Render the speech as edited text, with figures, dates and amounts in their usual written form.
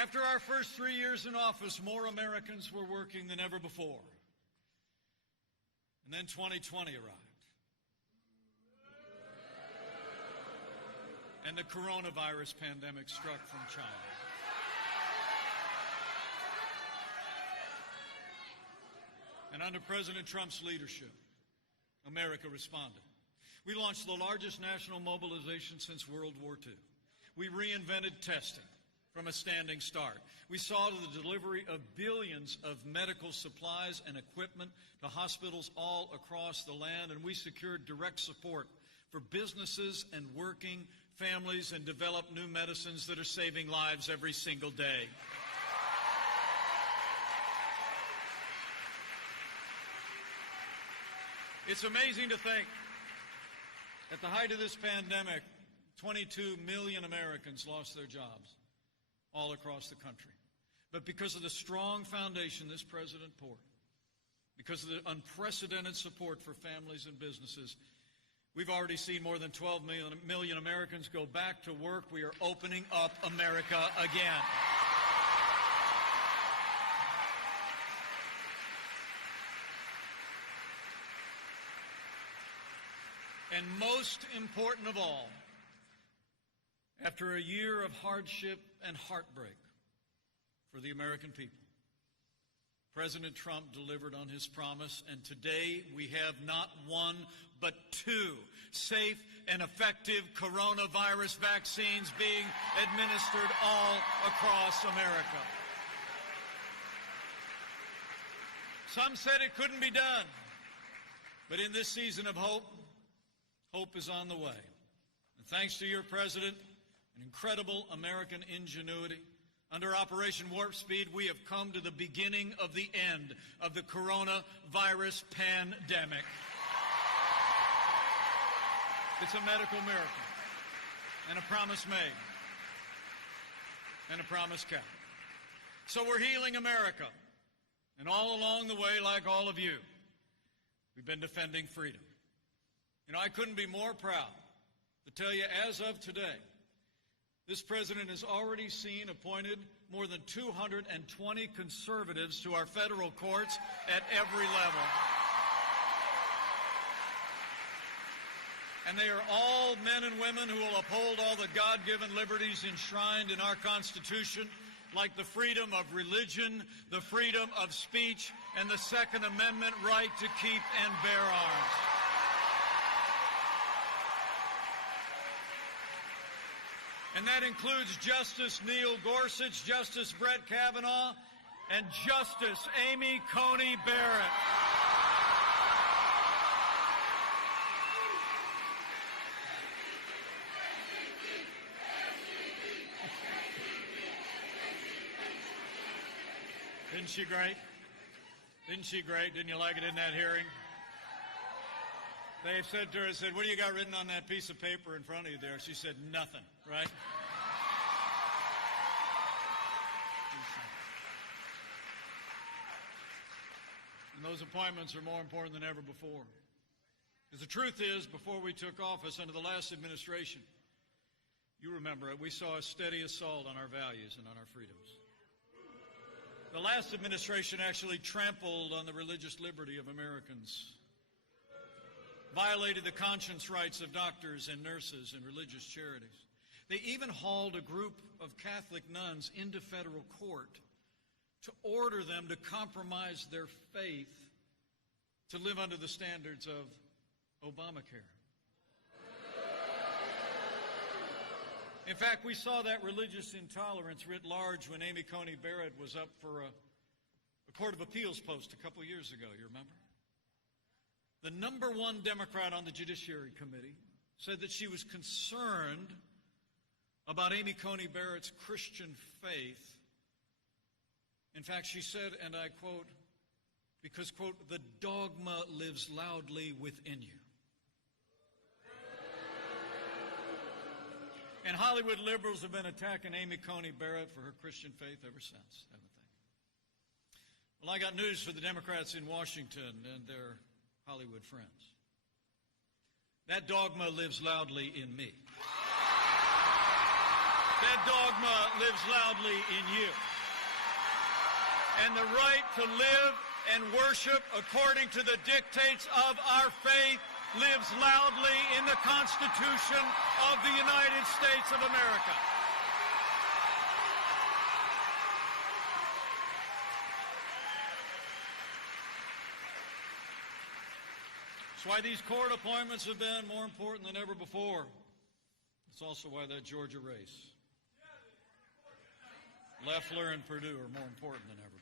After our first 3 years in office, more Americans were working than ever before. And then 2020 arrived. And the coronavirus pandemic struck from China. And under President Trump's leadership, America responded. We launched the largest national mobilization since World War II. We reinvented testing from a standing start. We saw to the delivery of billions of medical supplies and equipment to hospitals all across the land, and we secured direct support for businesses and working families and developed new medicines that are saving lives every single day. It's amazing to think, at the height of this pandemic, 22 million Americans lost their jobs all across the country. But because of the strong foundation this president poured, because of the unprecedented support for families and businesses, we've already seen more than 12 million Americans go back to work. We are opening up America again. And most important of all, after a year of hardship and heartbreak for the American people, President Trump delivered on his promise, and today we have not one but two safe and effective coronavirus vaccines being administered all across America. Some said it couldn't be done, but in this season of hope, hope is on the way. And thanks to your president and incredible American ingenuity, under Operation Warp Speed, we have come to the beginning of the end of the coronavirus pandemic. It's a medical miracle, and a promise made, and a promise kept. So we're healing America, and all along the way, like all of you, we've been defending freedom. You know, I couldn't be more proud to tell you, as of today, this president has already appointed more than 220 conservatives to our federal courts at every level. And they are all men and women who will uphold all the God-given liberties enshrined in our Constitution, like the freedom of religion, the freedom of speech, and the Second Amendment right to keep and bear arms. And that includes Justice Neil Gorsuch, Justice Brett Kavanaugh, and Justice Amy Coney Barrett. Isn't she great? Isn't she great? Didn't you like it in that hearing? They said to her, what do you got written on that piece of paper in front of you there? She said, nothing, right? And those appointments are more important than ever before. Because the truth is, before we took office under the last administration, you remember it, we saw a steady assault on our values and on our freedoms. The last administration actually trampled on the religious liberty of Americans, violated the conscience rights of doctors and nurses and religious charities. They even hauled a group of Catholic nuns into federal court to order them to compromise their faith to live under the standards of Obamacare. In fact, we saw that religious intolerance writ large when Amy Coney Barrett was up for a Court of Appeals post a couple years ago, you remember? The number one Democrat on the Judiciary Committee said that she was concerned about Amy Coney Barrett's Christian faith. In fact, she said, and I quote, because, quote, the dogma lives loudly within you. And Hollywood liberals have been attacking Amy Coney Barrett for her Christian faith ever since, haven't they? Well, I got news for the Democrats in Washington and their Hollywood friends. That dogma lives loudly in me. That dogma lives loudly in you. And the right to live and worship according to the dictates of our faith lives loudly in the Constitution of the United States of America. That's why these court appointments have been more important than ever before. It's also why that Georgia race, Loeffler and Perdue, are more important than ever before.